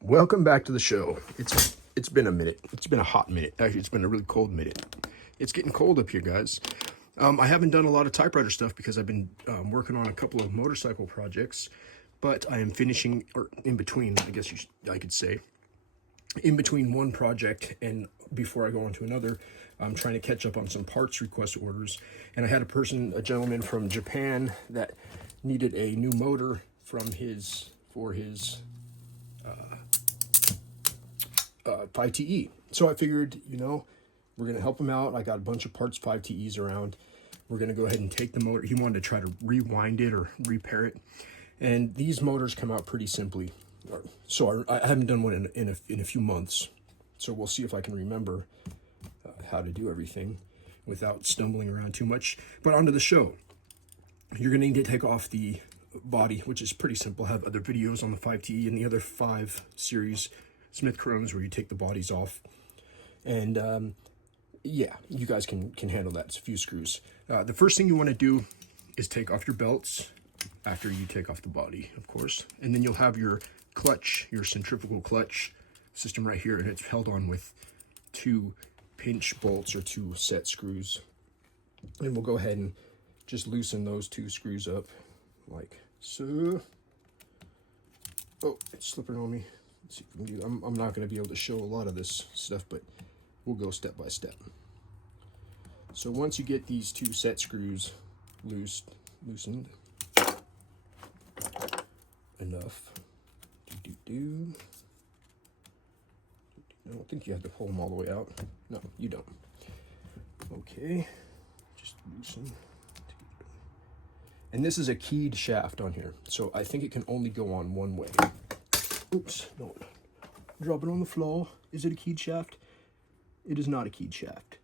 Welcome back to the show. It's been a minute. It's been a hot minute. Actually, it's been a really cold minute. It's getting cold up here, guys. I haven't done a lot of typewriter stuff because I've been working on a couple of motorcycle projects, but I am finishing, or in between, I guess I could say, in between one project and before I go on to another, I'm trying to catch up on some parts request orders. And I had a gentleman from Japan that needed a new motor for his 5TE. So I figured, we're going to help him out. I got a bunch of parts 5TEs around. We're going to go ahead and take the motor. He wanted to try to rewind it or repair it. And these motors come out pretty simply. So I haven't done one in a few months. So we'll see if I can remember how to do everything without stumbling around too much. But onto the show. You're going to need to take off the body, which is pretty simple. I have other videos on the 5TE and the other 5 series Smith Chromes where you take the bodies off. And yeah, you guys can handle that. It's a few screws. The first thing you want to do is take off your belts after you take off the body, of course. And then you'll have your clutch, your centrifugal clutch system right here, and it's held on with 2 pinch bolts or 2 set screws. And we'll go ahead and just loosen those 2 screws up like so. Oh, it's slipping on me. Let's see if we can do that. I'm not going to be able to show a lot of this stuff, but we'll go step by step. So once you get these 2 set screws loosened enough, I don't think you have to pull them all the way out. No, you don't. Okay, just loosen. And this is a keyed shaft on here, so I think it can only go on one way. Oops, no, drop it on the floor. Is it a keyed shaft? It is not a keyed shaft.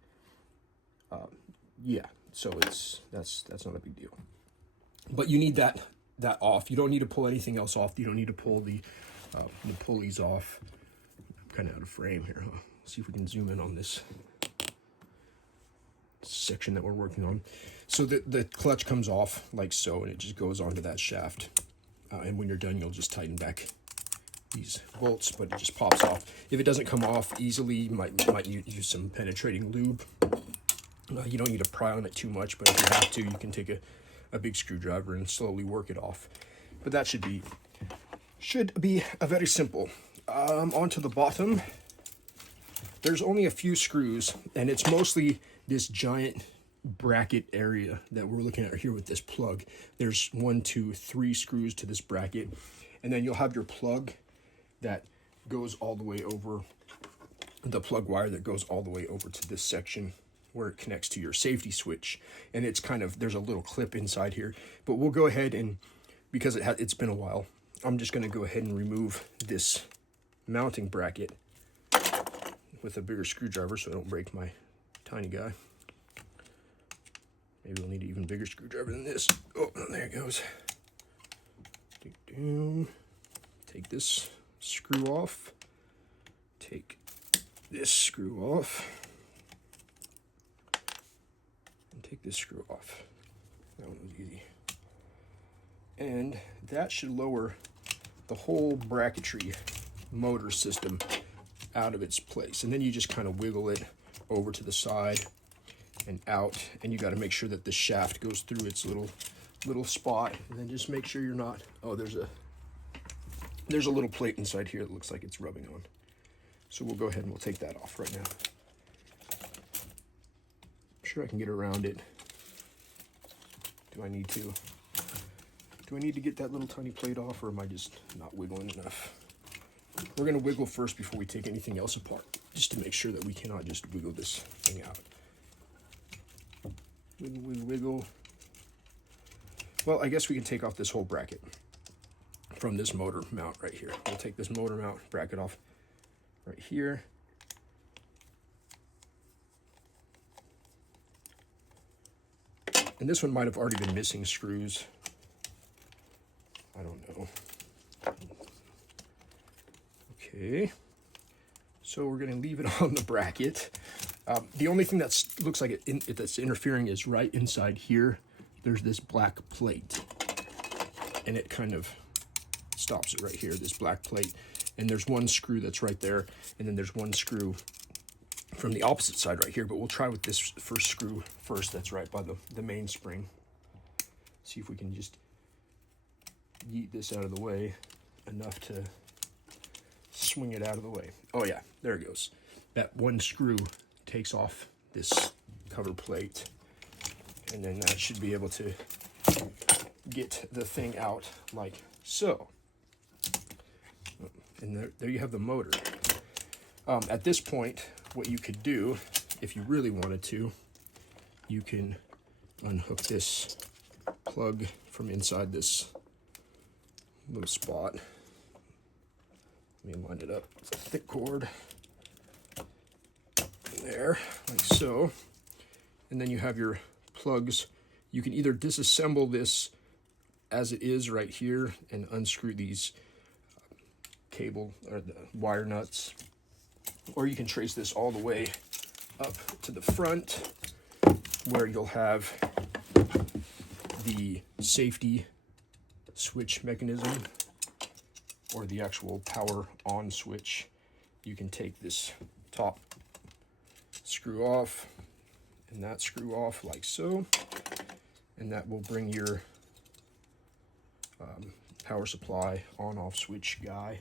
Yeah, so that's not a big deal. But you need that off. You don't need to pull anything else off. You don't need to pull the pulleys off. I'm kind of out of frame here, huh? See if we can zoom in on this section that we're working on. So the clutch comes off like so, and it just goes onto that shaft. And when you're done, you'll just tighten back these bolts, but it just pops off. If it doesn't come off easily, you might use some penetrating lube. You don't need to pry on it too much, but if you have to, you can take a big screwdriver and slowly work it off. But that should be a very simple. Onto the bottom, there's only a few screws, and it's mostly this giant bracket area that we're looking at here with this plug. There's 1, 2, 3 screws to this bracket, and then you'll have your plug that goes all the way over, the plug wire that goes all the way over to this section where it connects to your safety switch. And it's there's a little clip inside here, but we'll go ahead and, because it's been a while, I'm just going to go ahead and remove this mounting bracket with a bigger screwdriver so I don't break my tiny guy. Maybe we'll need an even bigger screwdriver than this. Oh, there it goes. Take this screw off. Take this screw off. And take this screw off. That one was easy. And that should lower the whole bracketry motor system out of its place. And then you just kind of wiggle it over to the side and out, and you got to make sure that the shaft goes through its little spot, and then just make sure you're not, oh, there's a little plate inside here that looks like it's rubbing on. So we'll go ahead and we'll take that off right now. I'm sure I can get around it. Do I need to get that little tiny plate off, or am I just not wiggling enough? We're going to wiggle first before we take anything else apart, just to make sure that we cannot just wiggle this thing out. Wiggle, wiggle, wiggle. Well, I guess we can take off this whole bracket from this motor mount right here. We'll take this motor mount bracket off right here. And this one might have already been missing screws. I don't know. Okay. So we're going to leave it on the bracket. The only thing that looks like that's interfering is right inside here. There's this black plate, and it kind of stops it right here, this black plate. And there's one screw that's right there, and then there's one screw from the opposite side right here, but we'll try with this first screw first that's right by the mainspring. See if we can just yeet this out of the way enough to swing it out of the way. Oh yeah, there it goes. That one screw takes off this cover plate, and then that should be able to get the thing out like so. And there you have the motor. At this point, what you could do, if you really wanted to, you can unhook this plug from inside this little spot. Let me line it up. It's a thick cord. There, like so. And then you have your plugs. You can either disassemble this as it is right here and unscrew these cable or the wire nuts, or you can trace this all the way up to the front where you'll have the safety switch mechanism or the actual power on switch. You can take this top screw off and that screw off like so, and that will bring your power supply on-off switch guy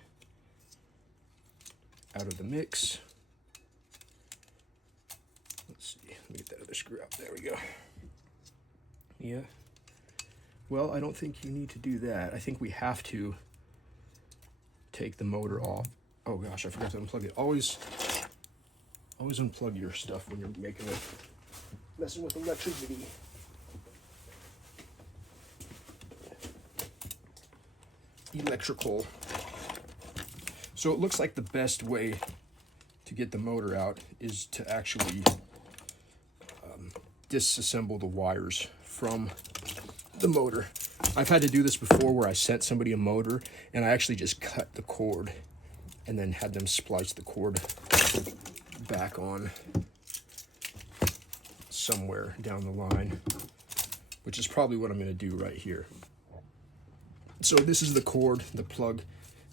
out of the mix. Let's see, let me get that other screw out. There we go. Yeah. Well, I don't think you need to do that. I think we have to take the motor off. Oh gosh, I forgot to unplug it. Always unplug your stuff when you're messing with electricity. Electrical. So it looks like the best way to get the motor out is to actually disassemble the wires from the motor. I've had to do this before where I sent somebody a motor and I actually just cut the cord and then had them splice the cord back on somewhere down the line, which is probably what I'm going to do right here. So this is the cord, the plug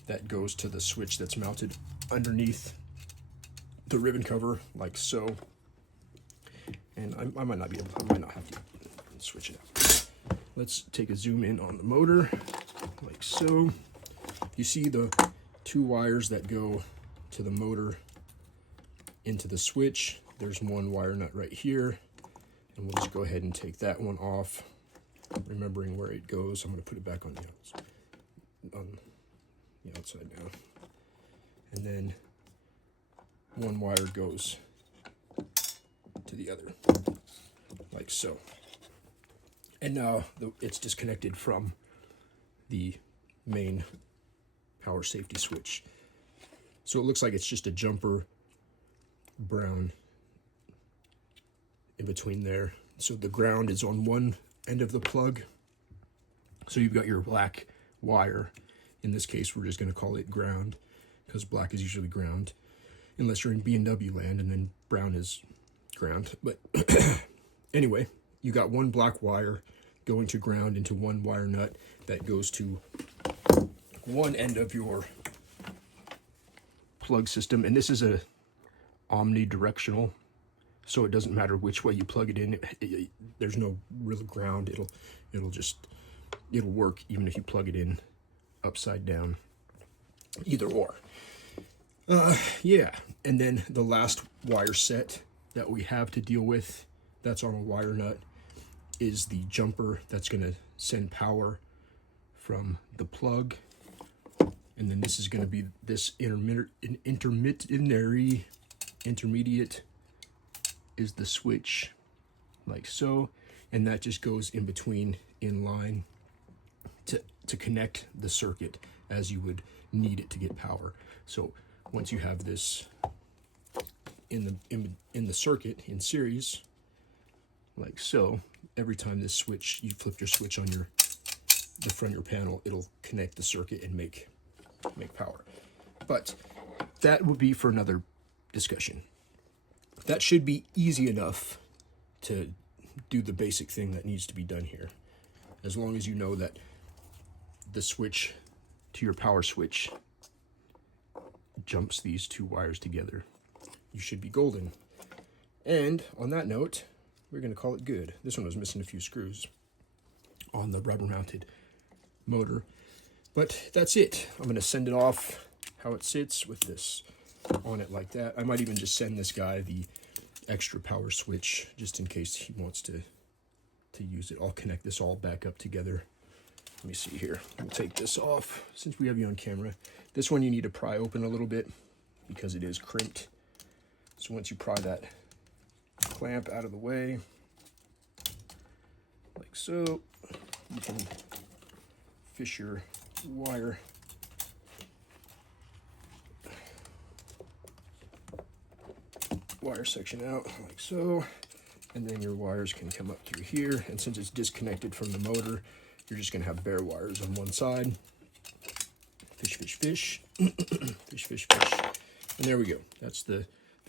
that goes to the switch that's mounted underneath the ribbon cover, like so. And I might not be able to, I might not have to switch it out. Let's take a zoom in on the motor, like so. You see the two wires that go to the motor into the switch. There's one wire nut right here, and we'll just go ahead and take that one off, remembering where it goes. I'm going to put it back on the outside now. And then one wire goes to the other, like so. And now it's disconnected from the main power safety switch. So it looks like it's just a jumper brown in between there. So the ground is on one end of the plug. So you've got your black wire. In this case, we're just going to call it ground because black is usually ground, unless you're in B&W land, and then brown is ground. But anyway, you got one black wire going to ground into one wire nut that goes to one end of your plug system. And this is a omnidirectional, so it doesn't matter which way you plug it in. There's no real ground. It'll work even if you plug it in upside down, either or. Yeah, and then the last wire set that we have to deal with, that's on a wire nut, is the jumper that's going to send power from the plug. And then this is going to be this intermediate is the switch, like so, and that just goes in between in line to connect the circuit as you would need it to get power. So once you have this in the circuit in series, like so, every time this switch, you flip your switch on the front of your panel, it'll connect the circuit and make power. But that would be for another discussion. That should be easy enough to do the basic thing that needs to be done here, as long as you know that the switch to your power switch jumps these two wires together. You should be golden. And on that note, we're going to call it good. This one was missing a few screws on the rubber mounted motor. But that's it. I'm going to send it off how it sits with this on it like that. I might even just send this guy the extra power switch just in case he wants to use it. I'll connect this all back up together. Let me see here. We'll take this off since we have you on camera. This one you need to pry open a little bit because it is crimped. So once you pry that clamp out of the way, like so, you can fish your wire section out like so, and then your wires can come up through here. And since it's disconnected from the motor, you're just going to have bare wires on one side. Fish, fish, fish. Fish, fish, fish. And there we go. That's the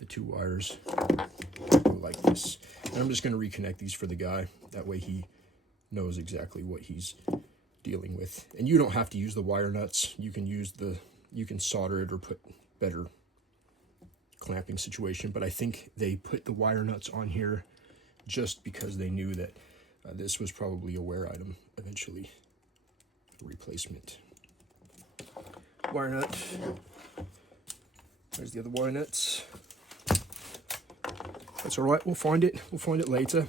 two wires go like this. And I'm just going to reconnect these for the guy. That way he knows exactly what he's dealing with. And you don't have to use the wire nuts. You can solder it or put better clamping situation. But I think they put the wire nuts on here just because they knew that this was probably a wear item eventually. Replacement. Wire nut. There's the other wire nuts. That's all right. We'll find it. We'll find it later.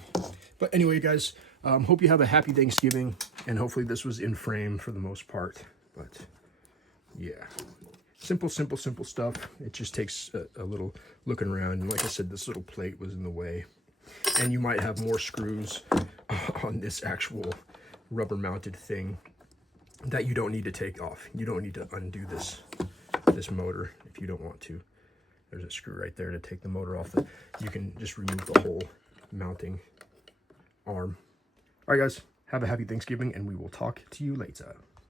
But anyway, guys, hope you have a happy Thanksgiving, and hopefully this was in frame for the most part. But yeah, simple stuff. It just takes a little looking around. And like I said, this little plate was in the way, and you might have more screws on this actual rubber mounted thing that you don't need to take off. You don't need to undo this motor if you don't want to. There's a screw right there to take the motor off. You can just remove the whole mounting arm. All right, guys, have a happy Thanksgiving, and we will talk to you later.